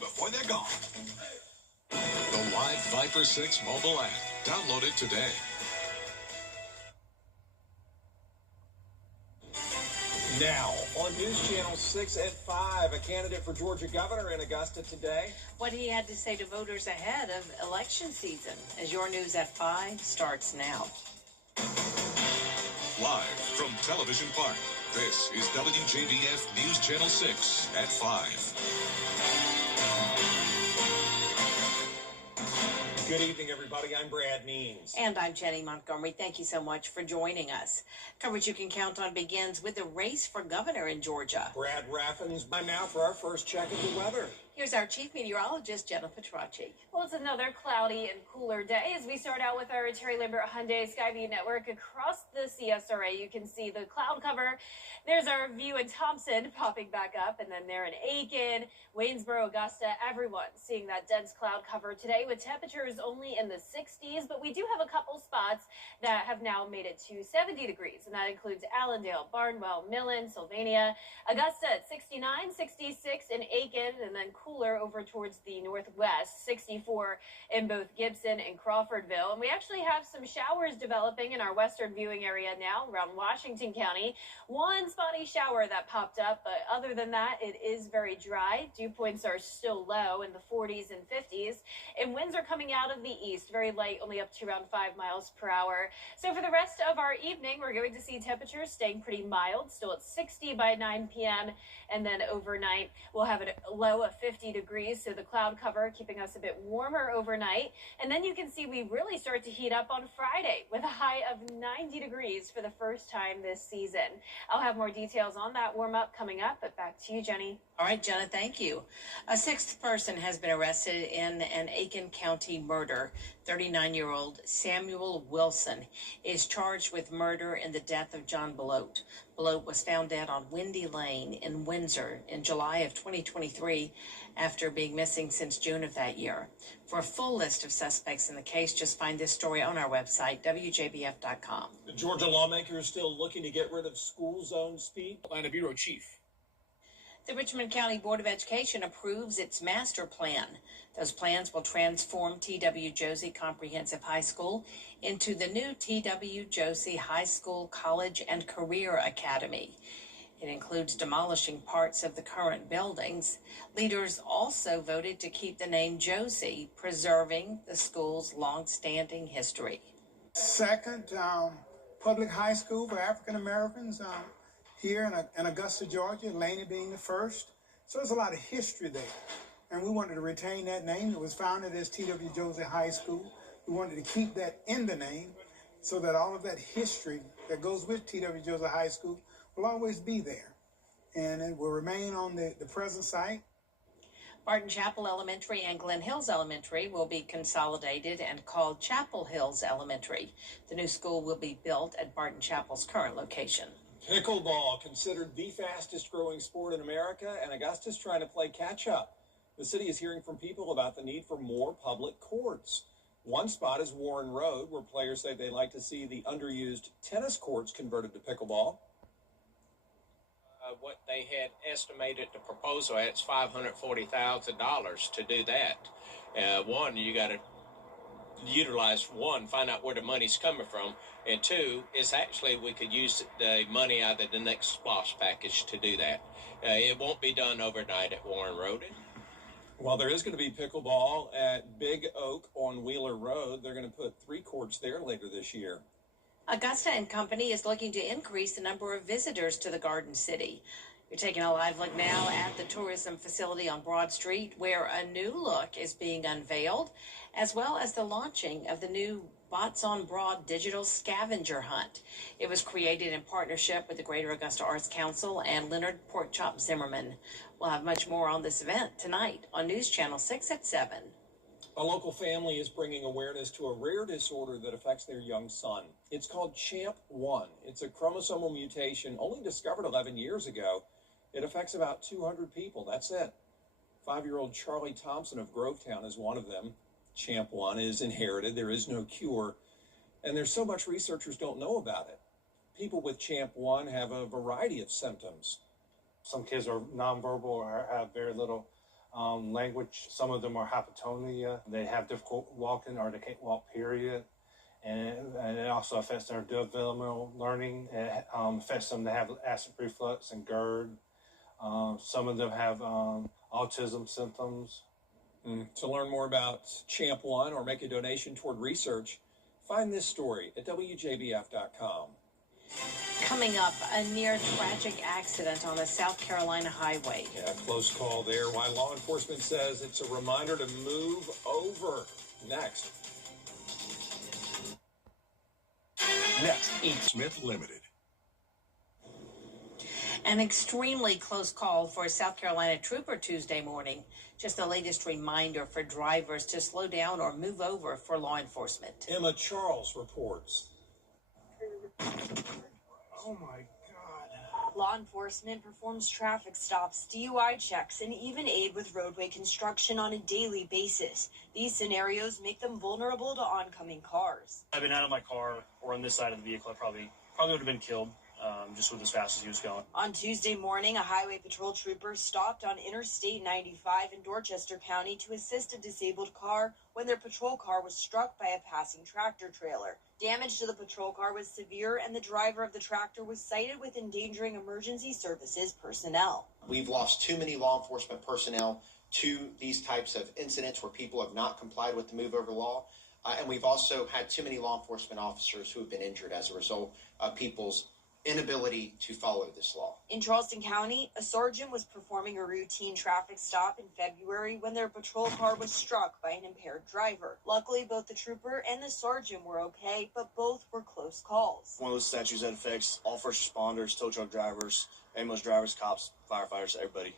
before they're gone. The Live Viper 6 mobile app. Download it today. Now, on News Channel 6 at 5, a candidate for Georgia governor in Augusta today. What he had to say to voters ahead of election season, as your News at 5 starts now. Live from Television Park, this is WJBF News Channel 6 at 5. Good evening, everybody. I'm Brad Means. And I'm Jenny Montgomery. Thank you so much for joining us. Coverage you can count on begins with the race for governor in Georgia. Brad Raffins, time now for our first check of the weather. Here's our chief meteorologist, Jenna Petracci. Well, it's another cloudy and cooler day as we start out with our Terry Lambert Hyundai Skyview network across the CSRA. You can see the cloud cover. There's our view in Thompson popping back up, and then there in Aiken, Waynesboro, Augusta, everyone seeing that dense cloud cover today with temperatures only in the 60s, but we do have a couple spots that have now made it to 70 degrees, and that includes Allendale, Barnwell, Millen, Sylvania, Augusta at 69, 66 in Aiken, and then cooler over towards the northwest, 64 in both Gibson and Crawfordville. And we actually have some showers developing in our western viewing area now around Washington County. One spotty shower that popped up, but other than that, it is very dry. Dew points are still low in the 40s and 50s, and winds are coming out of the east, very light, only up to around 5 miles per hour. So for the rest of our evening, we're going to see temperatures staying pretty mild, still at 60 by 9 p.m., and then overnight we'll have a low of 50 degrees, so the cloud cover keeping us a bit warmer overnight. And then you can see we really start to heat up on Friday with a high of 90 degrees for the first time this season. I'll have more details on that warm up coming up, but back to you, Jenny. All right, Jenna, thank you. A sixth person has been arrested in an Aiken County murder. 39-year-old Samuel Wilson is charged with murder in the death of John Belote. Belote was found dead on Windy Lane in Windsor in July of 2023 after being missing since June of that year. For a full list of suspects in the case, just find this story on our website, WJBF.com. The Georgia lawmakers still looking to get rid of school zone speed. Atlanta Bureau Chief. The Richmond County Board of Education approves its master plan. Those plans will transform T.W. Josie Comprehensive High School into the new T.W. Josie High School College and Career Academy. It includes demolishing parts of the current buildings. Leaders also voted to keep the name Josie, preserving the school's long-standing history. Second public high school for African Americans here in Augusta, Georgia, Laney being the first. So there's a lot of history there. And we wanted to retain that name. It was founded as T.W. Josie High School. We wanted to keep that in the name so that all of that history that goes with T.W. Josie High School will always be there. And it will remain on the present site. Barton Chapel Elementary and Glen Hills Elementary will be consolidated and called Chapel Hills Elementary. The new school will be built at Barton Chapel's current location. Pickleball, considered the fastest growing sport in America, and Augusta's trying to play catch up. The city is hearing from people about the need for more public courts. One spot is Warren Road, where players say they'd like to see the underused tennis courts converted to pickleball. What they had estimated the proposal at is $540,000 to do that. One, you got to utilize, one, find out where the money's coming from, and two, it's actually we could use the money out of the next SPLOST package to do that. It won't be done overnight at Warren Road. Well, there is going to be pickleball at Big Oak on Wheeler Road. They're going to put 3 courts there later this year. Augusta and Company is looking to increase the number of visitors to the Garden City. You're taking a live look now at the tourism facility on Broad Street, where a new look is being unveiled, as well as the launching of the new Bots on Broad digital scavenger hunt. It was created in partnership with the Greater Augusta Arts Council and Leonard Porkchop Zimmerman. We'll have much more on this event tonight on News Channel 6 at 7. A local family is bringing awareness to a rare disorder that affects their young son. It's called CHAMP1. It's a chromosomal mutation only discovered 11 years ago. It affects about 200 people. That's it. 5-year-old Charlie Thompson of Grovetown is one of them. CHAMP1 is inherited. There is no cure. And there's so much researchers don't know about it. People with CHAMP1 have a variety of symptoms. Some kids are nonverbal or have very little Language, some of them are hypotonia. They have difficult walking or they can't walk, period. And it also affects their developmental learning. It affects them to have acid reflux and GERD. Some of them have autism symptoms. To learn more about Champ One or make a donation toward research, find this story at WJBF.com. Coming up, a near tragic accident on a South Carolina highway. Yeah, close call there. Why law enforcement says it's a reminder to move over. Next. Next, Eat Smith Limited. An extremely close call for a South Carolina trooper Tuesday morning. Just the latest reminder for drivers to slow down or move over for law enforcement. Emma Charles reports. Oh my God. Law enforcement performs traffic stops, DUI checks, and even aid with roadway construction on a daily basis. These scenarios make them vulnerable to oncoming cars. I've been out of my car or on this side of the vehicle, I probably would have been killed. Just with as fast as he was going. On Tuesday morning, a highway patrol trooper stopped on Interstate 95 in Dorchester County to assist a disabled car when their patrol car was struck by a passing tractor trailer. Damage to the patrol car was severe, and the driver of the tractor was cited with endangering emergency services personnel. We've lost too many law enforcement personnel to these types of incidents where people have not complied with the move over law. And we've also had too many law enforcement officers who have been injured as a result of people's inability to follow this law. In Charleston County, a sergeant was performing a routine traffic stop in February when their patrol car was struck by an impaired driver. Luckily, both the trooper and the sergeant were okay, but both were close calls. One of those statutes that affects all first responders, tow truck drivers, ambulance drivers, cops, firefighters, everybody.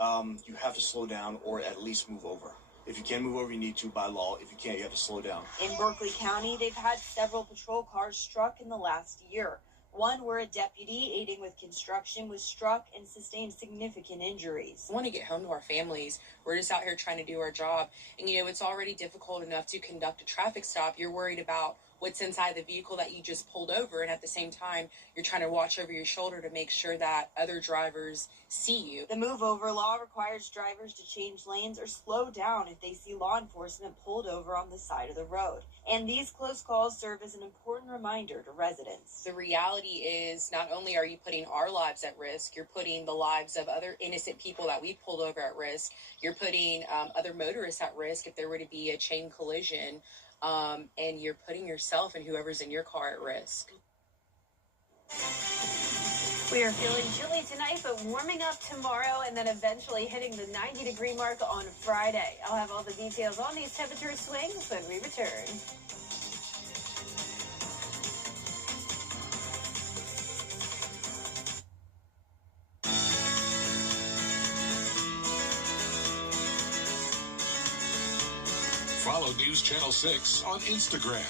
You have to slow down or at least move over. If you can move over, you need to by law. If you can't, you have to slow down. In Berkeley County, they've had several patrol cars struck in the last year. One where a deputy aiding with construction was struck and sustained significant injuries. We want to get home to our families. We're just out here trying to do our job. And, it's already difficult enough to conduct a traffic stop. You're worried about what's inside the vehicle that you just pulled over. And at the same time, you're trying to watch over your shoulder to make sure that other drivers see you. The move over law requires drivers to change lanes or slow down if they see law enforcement pulled over on the side of the road. And these close calls serve as an important reminder to residents. The reality is not only are you putting our lives at risk, you're putting the lives of other innocent people that we pulled over at risk. You're putting other motorists at risk if there were to be a chain collision. And you're putting yourself and whoever's in your car at risk. We are feeling chilly tonight, but warming up tomorrow and then eventually hitting the 90-degree mark on Friday. I'll have all the details on these temperature swings when we return. Follow News Channel 6 on Instagram.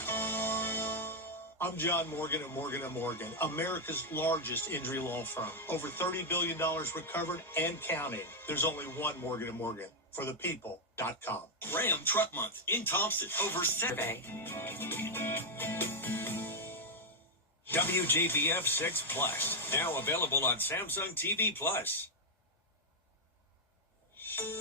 I'm John Morgan of Morgan & Morgan, America's largest injury law firm. Over $30 billion recovered and counting. There's only one Morgan & Morgan. ForThePeople.com. Ram Truck Month in Thompson. Over survey. WJBF 6 Plus. Now available on Samsung TV Plus.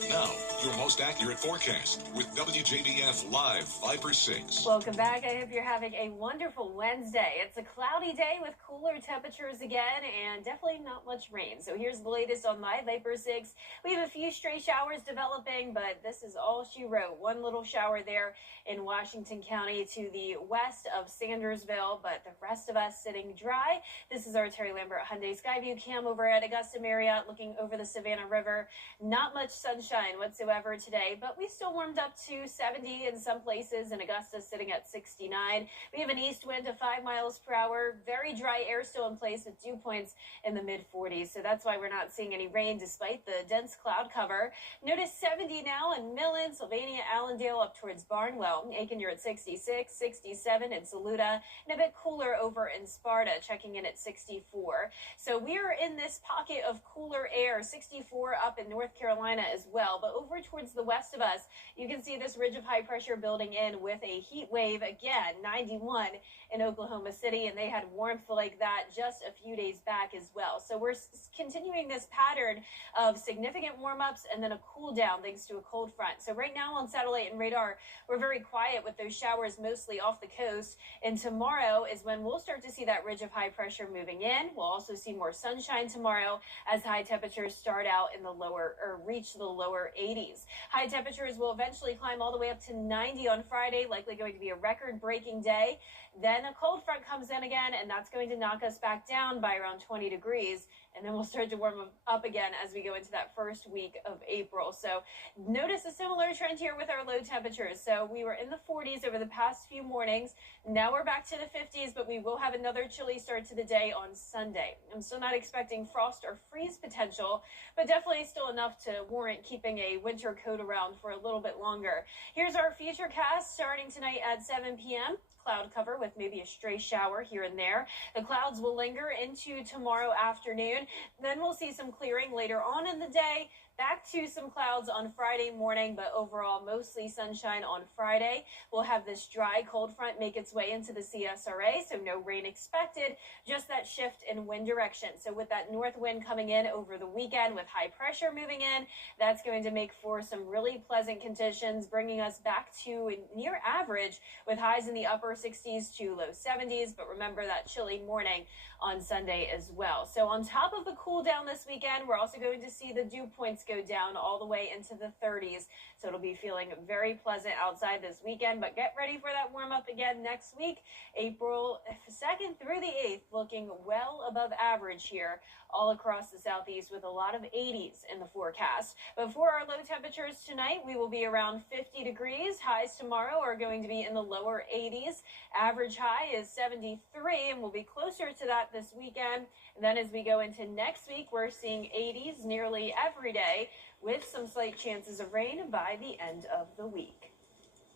Now, your most accurate forecast with WJBF Live Viper 6. Welcome back. I hope you're having a wonderful Wednesday. It's a cloudy day with cooler temperatures again and definitely not much rain. So here's the latest on Live Viper 6. We have a few stray showers developing, but this is all she wrote. One little shower there in Washington County to the west of Sandersville, but the rest of us sitting dry. This is our Terry Lambert Hyundai Skyview cam over at Augusta Marriott looking over the Savannah River. Not much sunshine whatsoever today, but we still warmed up to 70 in some places, and Augusta sitting at 69. We have an east wind of 5 miles per hour. Very dry air still in place with dew points in the mid-40s, so that's why we're not seeing any rain despite the dense cloud cover. Notice 70 now in Millen, Sylvania, Allendale, up towards Barnwell. Aiken, you're at 66, 67 in Saluda, and a bit cooler over in Sparta, checking in at 64. So we're in this pocket of cooler air. 64 up in North Carolina as well. But over towards the west of us, you can see this ridge of high pressure building in with a heat wave again, 91 in Oklahoma City, and they had warmth like that just a few days back as well. So we're continuing this pattern of significant warm-ups and then a cool down thanks to a cold front. So right now on satellite and radar, we're very quiet with those showers mostly off the coast. And tomorrow is when we'll start to see that ridge of high pressure moving in. We'll also see more sunshine tomorrow as high temperatures start out in the lower or reach the lower 80s. High temperatures will eventually climb all the way up to 90 on Friday, likely going to be a record-breaking day. Then a cold front comes in again, and that's going to knock us back down by around 20 degrees. And then we'll start to warm up again as we go into that first week of April. So notice a similar trend here with our low temperatures. So we were in the 40s over the past few mornings. Now we're back to the 50s, but we will have another chilly start to the day on Sunday. I'm still not expecting frost or freeze potential, but definitely still enough to warrant keeping a winter coat around for a little bit longer. Here's our future cast starting tonight at 7 p.m. Cloud cover with maybe a stray shower here and there. The clouds will linger into tomorrow afternoon. Then we'll see some clearing later on in the day. Back to some clouds on Friday morning, but overall mostly sunshine on Friday. We'll have this dry cold front make its way into the CSRA, so no rain expected, just that shift in wind direction. So with that north wind coming in over the weekend with high pressure moving in, that's going to make for some really pleasant conditions, bringing us back to near average with highs in the upper 60s to low 70s. But remember that chilly morning on Sunday as well. So on top of the cool down this weekend, we're also going to see the dew points go down all the way into the 30s. So it'll be feeling very pleasant outside this weekend, but get ready for that warm up again next week. April 2nd through the 8th, looking well above average here all across the southeast with a lot of 80s in the forecast. But for our low temperatures tonight, we will be around 50 degrees. Highs tomorrow are going to be in the lower 80s. Average high is 73, and we'll be closer to that this weekend. And then as we go into next week, we're seeing 80s nearly every day with some slight chances of rain by the end of the week.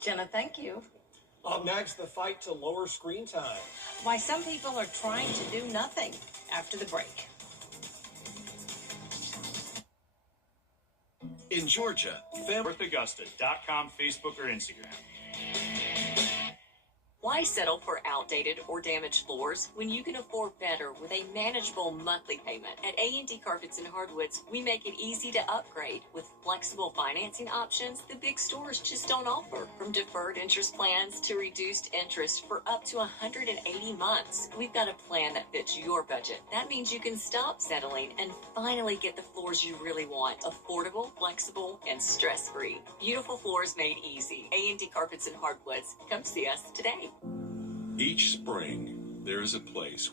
Jenna, thank you. Up next, the fight to lower screen time. Why some people are trying to do nothing after the break. In Georgia, WorthAugusta.com, Facebook, or Instagram. Why settle for outdated or damaged floors when you can afford better with a manageable monthly payment? At A&D Carpets and Hardwoods, we make it easy to upgrade with flexible financing options the big stores just don't offer. From deferred interest plans to reduced interest for up to 180 months. We've got a plan that fits your budget. That means you can stop settling and finally get the floors you really want. Affordable, flexible, and stress-free. Beautiful floors made easy. A&D Carpets and Hardwoods. Come see us today. Each spring, there is a place.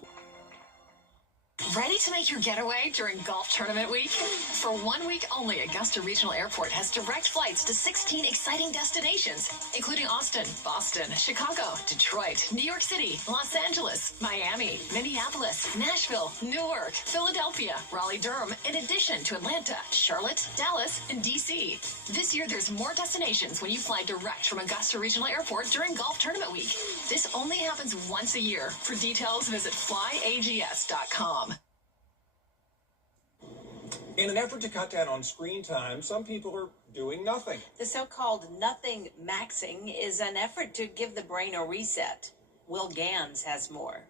Ready to make your getaway during golf tournament week? For 1 week only, Augusta Regional Airport has direct flights to 16 exciting destinations, including Austin, Boston, Chicago, Detroit, New York City, Los Angeles, Miami, Minneapolis, Nashville, Newark, Philadelphia, Raleigh-Durham, in addition to Atlanta, Charlotte, Dallas, and D.C. This year, there's more destinations when you fly direct from Augusta Regional Airport during golf tournament week. This only happens once a year. For details, visit flyags.com. In an effort to cut down on screen time, some people are doing nothing. The so-called nothing maxing is an effort to give the brain a reset. Will Gans has more.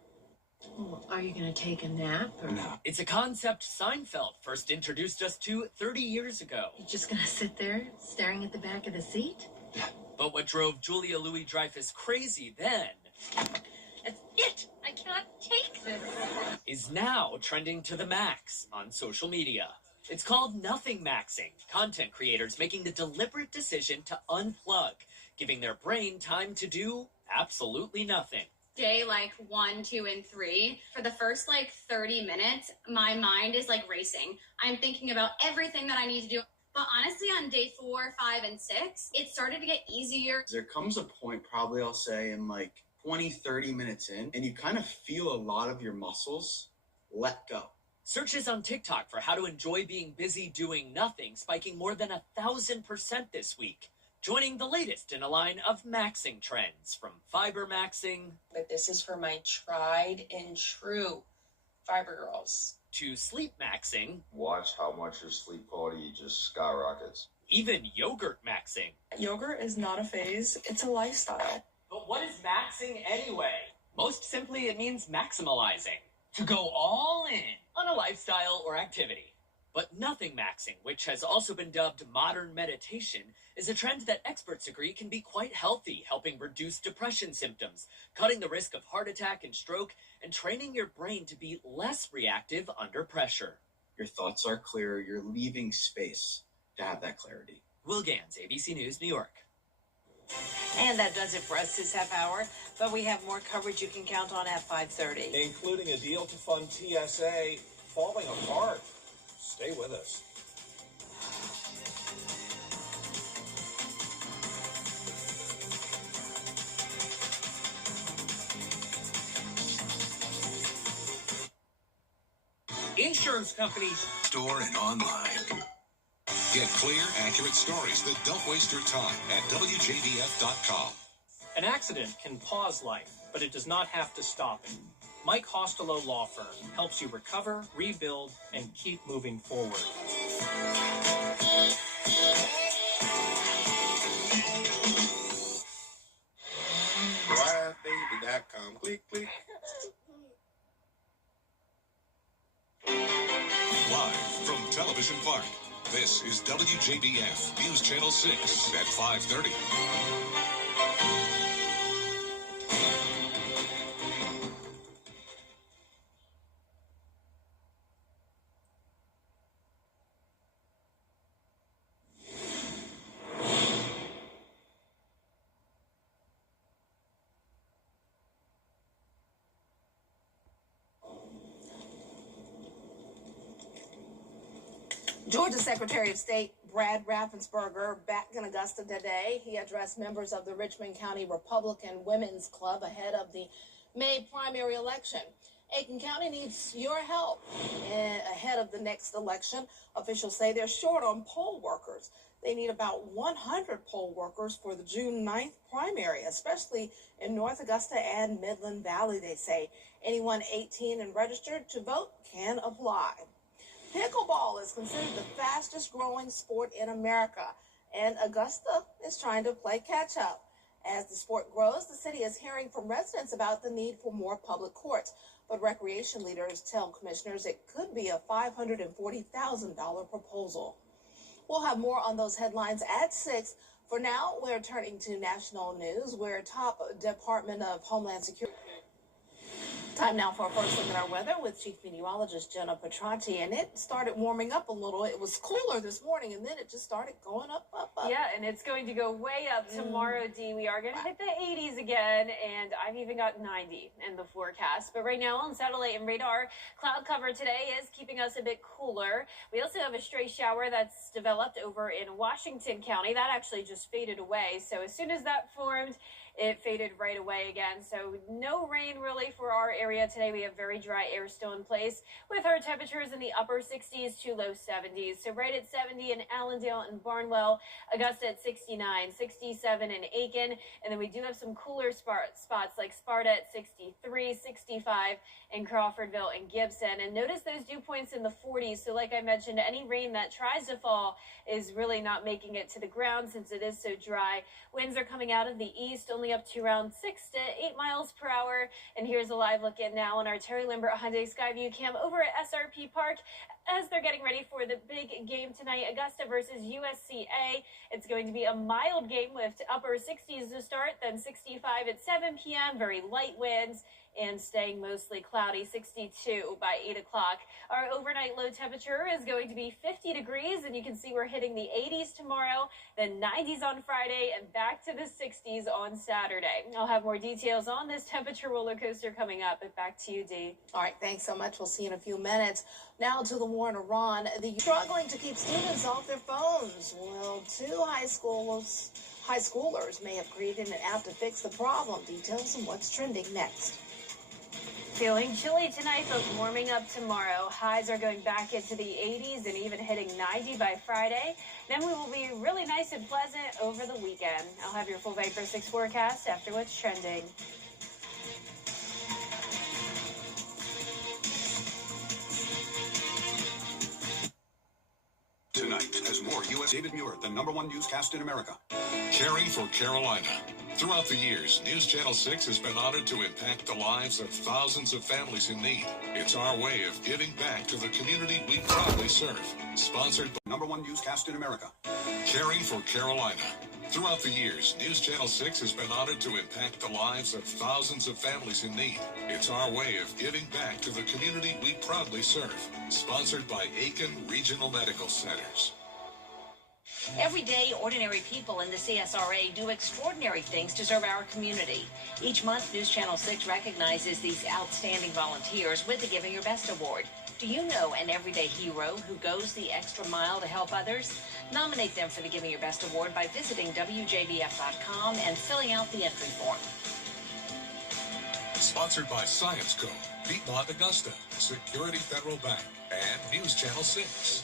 Are you going to take a nap? Or? No. It's a concept Seinfeld first introduced us to 30 years ago. You're just going to sit there staring at the back of the seat? But what drove Julia Louis-Dreyfus crazy then... That's it! I cannot take this! ...is now trending to the max on social media. It's called nothing maxing. Content creators making the deliberate decision to unplug, giving their brain time to do absolutely nothing. Day 1, 2, and 3, for the first 30 minutes, my mind is racing. I'm thinking about everything that I need to do. But honestly, on day 4, 5, and 6, it started to get easier. There comes a point, probably I'll say in 20, 30 minutes in, and you kind of feel a lot of your muscles let go. Searches on TikTok for how to enjoy being busy doing nothing spiking more than 1,000% this week. Joining the latest in a line of maxing trends, from fiber maxing... But this is for my tried and true fiber girls. to sleep maxing, watch how much your sleep quality just skyrockets. even yogurt maxing. Yogurt is not a phase, it's a lifestyle. But what is maxing anyway? Most simply, it means maximalizing. To go all in on a lifestyle or activity. But nothing maxing, which has also been dubbed modern meditation, is a trend that experts agree can be quite healthy, helping reduce depression symptoms, cutting the risk of heart attack and stroke, and training your brain to be less reactive under pressure. Your thoughts are clearer. You're leaving space to have that clarity. Will Gans, ABC News, New York. And that does it for us this half hour, but we have more coverage you can count on at 5:30. Including a deal to fund TSA falling apart. Stay with us. Insurance companies. Store and online. Get clear, accurate stories that don't waste your time at WJBF.com. An accident can pause life, but it does not have to stop it. Mike Hostelow Law Firm helps you recover, rebuild, and keep moving forward. RideBaby.com. Click, click. Live from Television Park, this is WJBF News Channel 6 at 5:30. Georgia Secretary of State Brad Raffensperger back in Augusta today. He addressed members of the Richmond County Republican Women's Club ahead of the May primary election. Aiken County needs your help ahead of the next election. Officials say they're short on poll workers. They need about 100 poll workers for the June 9th primary, especially in North Augusta and Midland Valley, they say. Anyone 18 and registered to vote can apply. Pickleball is considered the fastest growing sport in America, and Augusta is trying to play catch up. As the sport grows, the city is hearing from residents about the need for more public courts, but recreation leaders tell commissioners it could be a $540,000 proposal. We'll have more on those headlines at 6. For now, we're turning to national news, where top Department of Homeland Security. Time now for a first look at our weather with Chief Meteorologist Jenna Petrati, and it started warming up a little. It was cooler this morning, and then it just started going up. Yeah, and it's going to go way up tomorrow, Dee. We are going to hit the 80s again, and I've even got 90 in the forecast. But right now on satellite and radar, cloud cover today is keeping us a bit cooler. We also have a stray shower that's developed over in Washington County. That actually just faded away. So as soon as that formed, it faded right away again. So no rain really for our area today. We have very dry air still in place with our temperatures in the upper 60s to low 70s. So right at 70 in Allendale and Barnwell, Augusta at 69, 67 in Aiken. And then we do have some cooler spots like Sparta at 63, 65 in Crawfordville and Gibson. And notice those dew points in the 40s. So like I mentioned, any rain that tries to fall is really not making it to the ground since it is so dry. Winds are coming out of the east, only up to around 6 to 8 miles per hour. And here's a live look in now on our Terry Limbert Hyundai Skyview cam over at SRP Park as they're getting ready for the big game tonight, Augusta versus USCA. It's going to be a mild game with upper 60s to start, then 65 at 7 p.m., very light winds, and staying mostly cloudy, 62 by 8 o'clock. Our overnight low temperature is going to be 50 degrees, and you can see we're hitting the 80s tomorrow, then 90s on Friday, and back to the 60s on Saturday. I'll have more details on this temperature roller coaster coming up, but back to you, Dee. All right, thanks so much. We'll see you in a few minutes. Now to the war in Iran. The struggling to keep students off their phones. Well, two high schoolers may have created an app to fix the problem. Details on what's trending next. Feeling chilly tonight, but warming up tomorrow. Highs are going back into the 80s and even hitting 90 by Friday. Then we will be really nice and pleasant over the weekend. I'll have your full Vapor 6 forecast after what's trending. U.S. David Muir, the #1 newscast in America. Caring for Carolina. Throughout the years, News Channel 6 has been honored to impact the lives of thousands of families in need. It's our way of giving back to the community we proudly serve. Sponsored by #1 newscast in America. Caring for Carolina. Throughout the years, News Channel 6 has been honored to impact the lives of thousands of families in need. It's our way of giving back to the community we proudly serve. Sponsored by Aiken Regional Medical Centers. Every day, ordinary people in the CSRA do extraordinary things to serve our community. Each month, News Channel 6 recognizes these outstanding volunteers with the Giving Your Best Award. Do you know an everyday hero who goes the extra mile to help others? Nominate them for the Giving Your Best Award by visiting WJBF.com and filling out the entry form. Sponsored by Science Co., Piedmont Augusta, Security Federal Bank, and News Channel 6.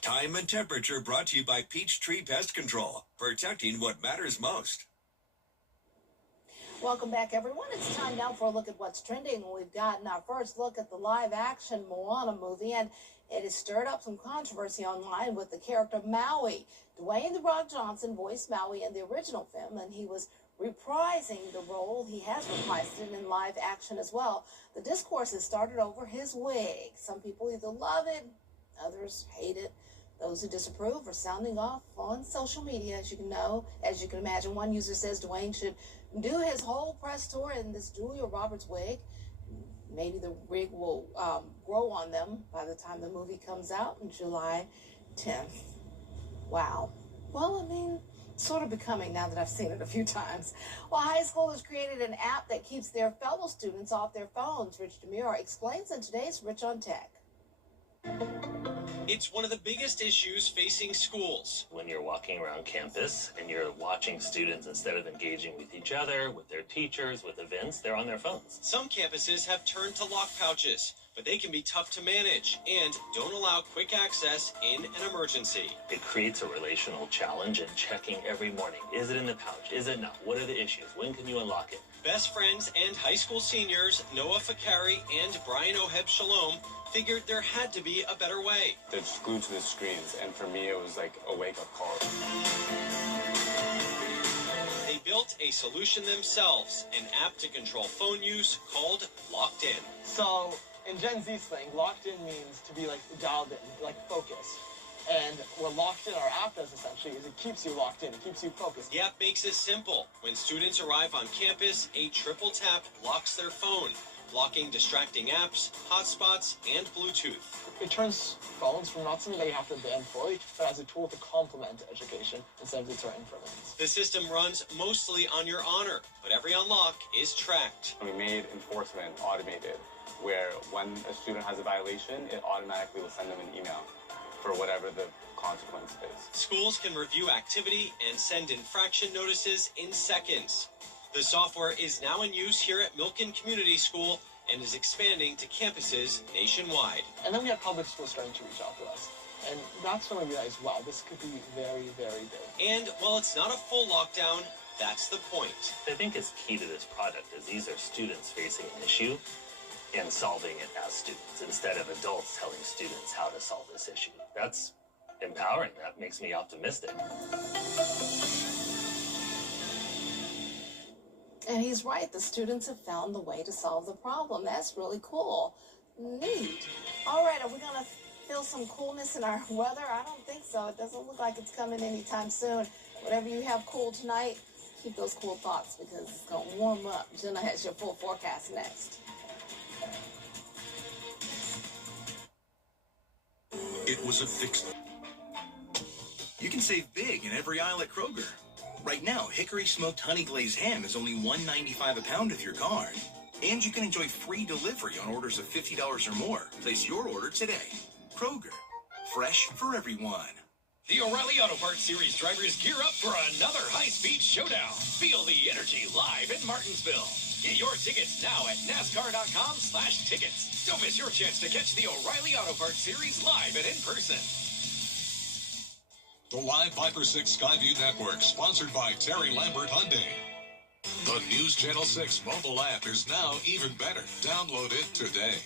Time and temperature brought to you by Peachtree Pest Control, protecting what matters most. Welcome back, everyone. It's time now for a look at what's trending. We've gotten our first look at the live-action Moana movie, and it has stirred up some controversy online with the character Maui. Dwayne "The Rock" Johnson voiced Maui in the original film, and he was reprising the role. He has reprised it in live action as well. The discourse has started over his wig. Some people either love it, others hate it. Those who disapprove are sounding off on social media, as you can imagine. One user says Dwayne should do his whole press tour in this Julia Roberts wig. Maybe the wig will grow on them by the time the movie comes out on July 10th. Wow. Well, I mean, sort of becoming now that I've seen it a few times. Well, high schoolers created an app that keeps their fellow students off their phones. Rich DeMuro explains in today's Rich on Tech. It's one of the biggest issues facing schools. When you're walking around campus and you're watching students, instead of engaging with each other, with their teachers, with events, they're on their phones. Some campuses have turned to lock pouches, but they can be tough to manage and don't allow quick access in an emergency. It creates a relational challenge in checking every morning. Is it in the pouch? Is it not? What are the issues? When can you unlock it? Best friends and high school seniors Noah Fakari and Brian Oheb Shalom figured there had to be a better way. They're just glued to the screens, and for me, it was like a wake-up call. They built a solution themselves, an app to control phone use called Locked In. So, in Gen Z's slang, locked in means to be like dialed in, like focused. And what Locked In, our app does essentially, is it keeps you locked in, it keeps you focused. The app makes it simple. When students arrive on campus, a triple tap locks their phone, blocking distracting apps, hotspots, and Bluetooth. It turns phones from not something that you have to ban fully, but as a tool to complement education instead of deterring from it. The system runs mostly on your honor, but every unlock is tracked. We made enforcement automated, where when a student has a violation, it automatically will send them an email for whatever the consequence is. Schools can review activity and send infraction notices in seconds. The software is now in use here at Milken Community School and is expanding to campuses nationwide. And then we have public schools starting to reach out to us. And that's when we realized, wow, this could be very, very big. And while it's not a full lockdown, that's the point. I think is key to this product is these are students facing an issue and solving it as students instead of adults telling students how to solve this issue. That's empowering. That makes me optimistic. And he's right. The students have found the way to solve the problem. That's really cool. Neat. All right, are we going to feel some coolness in our weather? I don't think so. It doesn't look like it's coming anytime soon. Whatever you have cool tonight, keep those cool thoughts because it's going to warm up. Jenna has your full forecast next. It was a fixed. You can save big in every aisle at Kroger. Right now, hickory smoked honey glazed ham is only $1.95 a pound with your card. And you can enjoy free delivery on orders of $50 or more. Place your order today. Kroger. Fresh for everyone. The O'Reilly Auto Parts Series drivers gear up for another high-speed showdown. Feel the energy live in Martinsville. Get your tickets now at NASCAR.com/tickets. Don't miss your chance to catch the O'Reilly Auto Parts Series live and in person. The Live Viper 6 Skyview Network, sponsored by Terry Lambert Hyundai. The News Channel 6 mobile app is now even better. Download it today.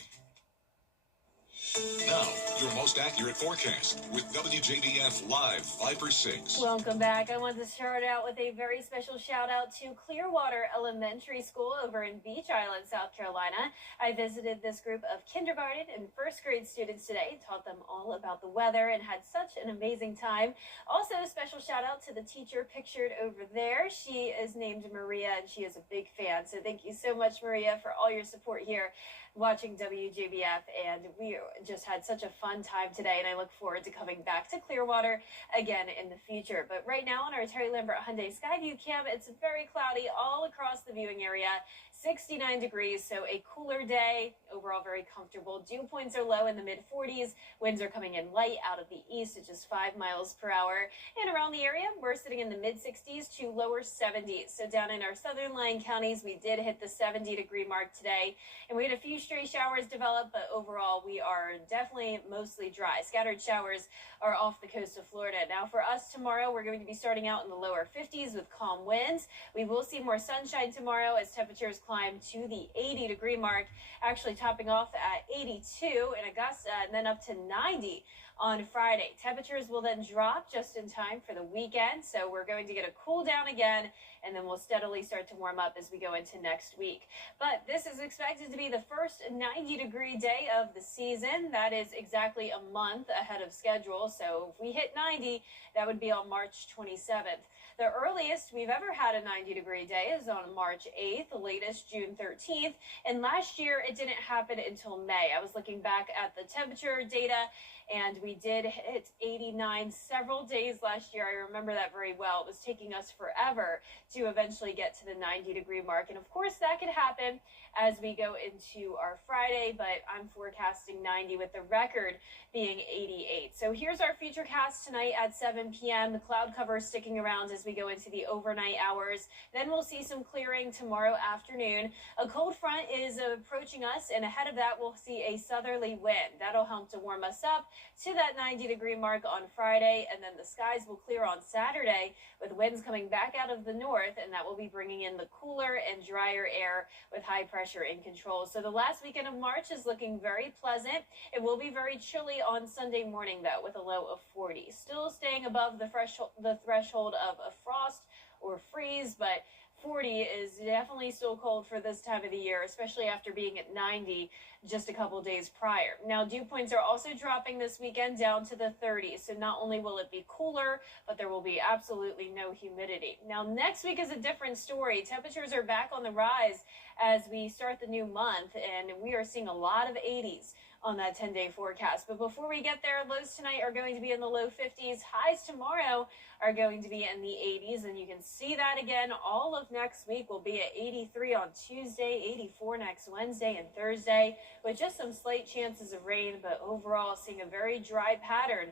Now, Your most accurate forecast with WJBF Live Viper 6. Welcome back. I want to start out with a very special shout out to Clearwater Elementary School over in Beach Island, South Carolina. I visited this group of kindergarten and first grade students today, taught them all about the weather, and had such an amazing time. Also, a special shout out to the teacher pictured over there. She is named Maria, and she is a big fan. So thank you so much, Maria, for all your support here watching WJBF, and we just had such a fun time today, and I look forward to coming back to Clearwater again in the future. But right now on our Terry Lambert Hyundai Skyview cam, it's very cloudy all across the viewing area. 69 degrees, so a cooler day. Overall, very comfortable. Dew points are low in the mid-40s. Winds are coming in light out of the east at just 5 miles per hour. And around the area, we're sitting in the mid-60s to lower 70s. So down in our southern lying counties, we did hit the 70-degree mark today. And we had a few stray showers develop, but overall, we are definitely mostly dry. Scattered showers are off the coast of Florida. Now, for us tomorrow, we're going to be starting out in the lower 50s with calm winds. We will see more sunshine tomorrow as temperatures climb to the 80-degree mark, actually topping off at 82 in Augusta and then up to 90 on Friday. Temperatures will then drop just in time for the weekend, so we're going to get a cool down again, and then we'll steadily start to warm up as we go into next week. But this is expected to be the first 90-degree day of the season. That is exactly a month ahead of schedule, so if we hit 90, that would be on March 27th. The earliest we've ever had a 90-degree day is on March 8th, the latest June 13th, and last year it didn't happen until May. I was looking back at the temperature data, and we did hit 89 several days last year. I remember that very well. It was taking us forever to eventually get to the 90-degree mark, and of course that could happen as we go into our Friday, but I'm forecasting 90 with the record being 88. So here's our futurecast tonight at 7 p.m. The cloud cover sticking around as we go into the overnight hours. Then we'll see some clearing tomorrow afternoon. A cold front is approaching us, and ahead of that, we'll see a southerly wind. That'll help to warm us up to that 90-degree mark on Friday, and then the skies will clear on Saturday with winds coming back out of the north, and that will be bringing in the cooler and drier air with high pressure in control. So the last weekend of March is looking very pleasant. It will be very chilly on Sunday morning, though, with a low of 40. Still staying above the threshold of a frost or freeze, but 40 is definitely still cold for this time of the year, especially after being at 90 just a couple days prior. Now, dew points are also dropping this weekend down to the 30s, so not only will it be cooler, but there will be absolutely no humidity. Now, next week is a different story. Temperatures are back on the rise as we start the new month, and we are seeing a lot of 80s on that 10-day forecast. But before we get there, lows tonight are going to be in the low 50s. Highs tomorrow are going to be in the 80s, and you can see that again. All of next week will be at 83 on Tuesday, 84 next Wednesday and Thursday, with just some slight chances of rain, but overall seeing a very dry pattern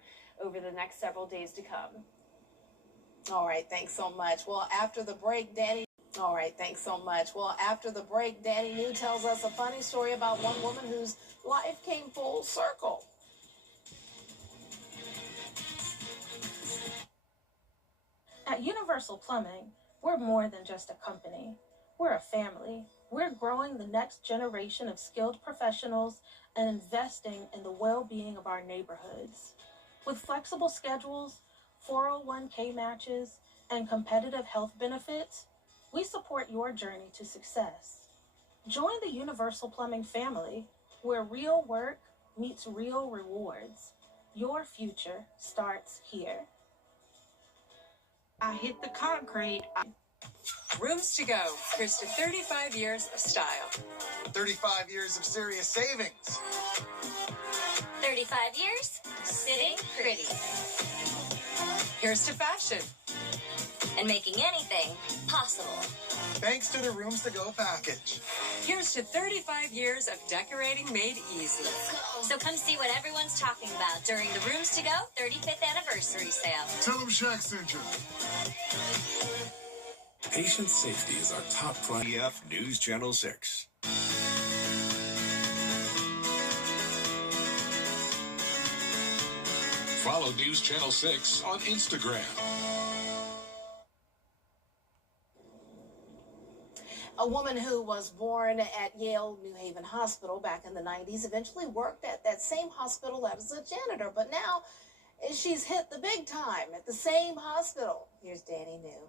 over the next several days to come. All right, thanks so much. Well, after the break, Danny. All right, thanks so much. Well, after the break, Danny New tells us a funny story about one woman whose life came full circle. At Universal Plumbing, we're more than just a company. We're a family. We're growing the next generation of skilled professionals and investing in the well-being of our neighborhoods. With flexible schedules, 401k matches, and competitive health benefits, we support your journey to success. Join the Universal Plumbing family, where real work meets real rewards. Your future starts here. I hit the concrete. Rooms to go. Here's to 35 years of style. 35 years of serious savings. 35 years sitting pretty. Here's to fashion. And making anything possible. Thanks to the Rooms to Go package. Here's to 35 years of decorating made easy. So come see what everyone's talking about during the Rooms to Go 35th anniversary sale. Tell them Shaq sent you. Patient safety is our top priority. News Channel 6. Follow News Channel 6 on Instagram. A woman who was born at Yale New Haven Hospital back in the 90s eventually worked at that same hospital as a janitor, but now she's hit the big time at the same hospital. Here's Danny New.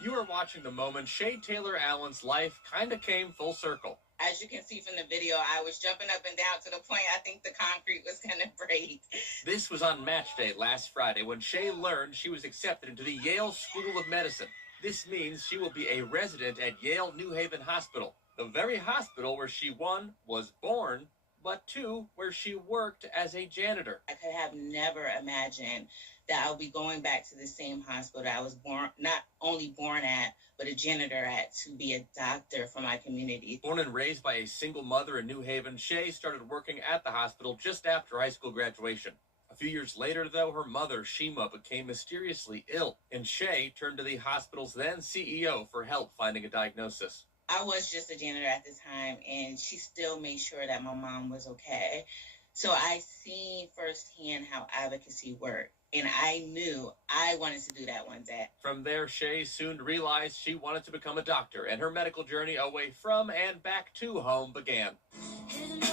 You are watching the moment Shay Taylor Allen's life kind of came full circle. As you can see from the video, I was jumping up and down to the point I think the concrete was going to break. This was on match day last Friday when Shay learned she was accepted into the Yale School of Medicine. This means she will be a resident at Yale New Haven Hospital, the very hospital where she, one, was born, but two, where she worked as a janitor. I could have never imagined that I would be going back to the same hospital I was born, not only born at, but a janitor at, to be a doctor for my community. Born and raised by a single mother in New Haven, Shay started working at the hospital just after high school graduation. A few years later, though, her mother, Shima, became mysteriously ill, and Shay turned to the hospital's then CEO for help finding a diagnosis. I was just a janitor at the time, and she still made sure that my mom was okay. So I seen firsthand how advocacy worked, and I knew I wanted to do that one day. From there, Shay soon realized she wanted to become a doctor, and her medical journey away from and back to home began.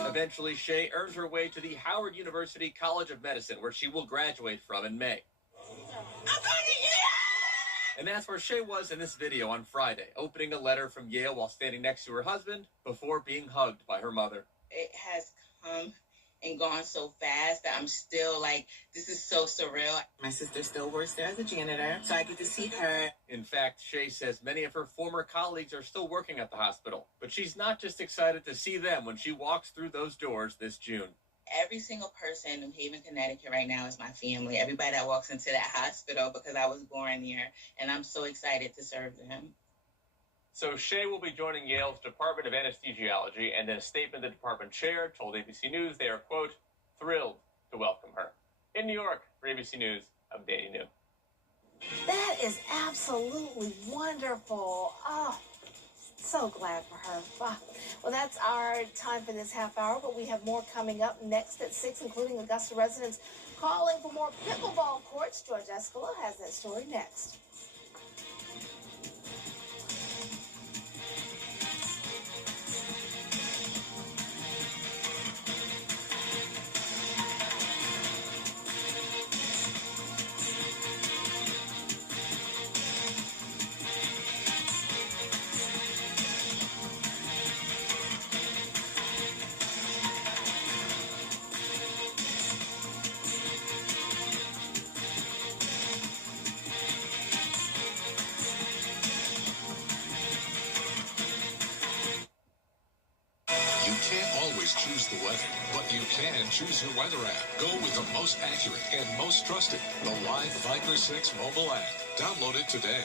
Eventually, Shay earned her way to the Howard University College of Medicine, where she will graduate from in May. And that's where Shay was in this video on Friday, opening a letter from Yale while standing next to her husband before being hugged by her mother. It has come and gone so fast that I'm still like, this is so surreal. My sister still works there as a janitor, so I get to see her. In fact, Shay says many of her former colleagues are still working at the hospital, but she's not just excited to see them when she walks through those doors this June. Every single person in New Haven, Connecticut right now is my family. Everybody that walks into that hospital because I was born there, and I'm so excited to serve them. So Shay will be joining Yale's Department of Anesthesiology, and in a statement the department chair told ABC News they are, quote, thrilled to welcome her. In New York, for ABC News, I'm Danny New. That is absolutely wonderful. Oh, so glad for her. Wow. Well, that's our time for this half hour, but we have more coming up next at 6, including Augusta residents calling for more pickleball courts. George Escala has that story next. Choose the weather, but you can choose your weather app. Go with the most accurate and most trusted, the Live Viper 6 mobile app. Download it today.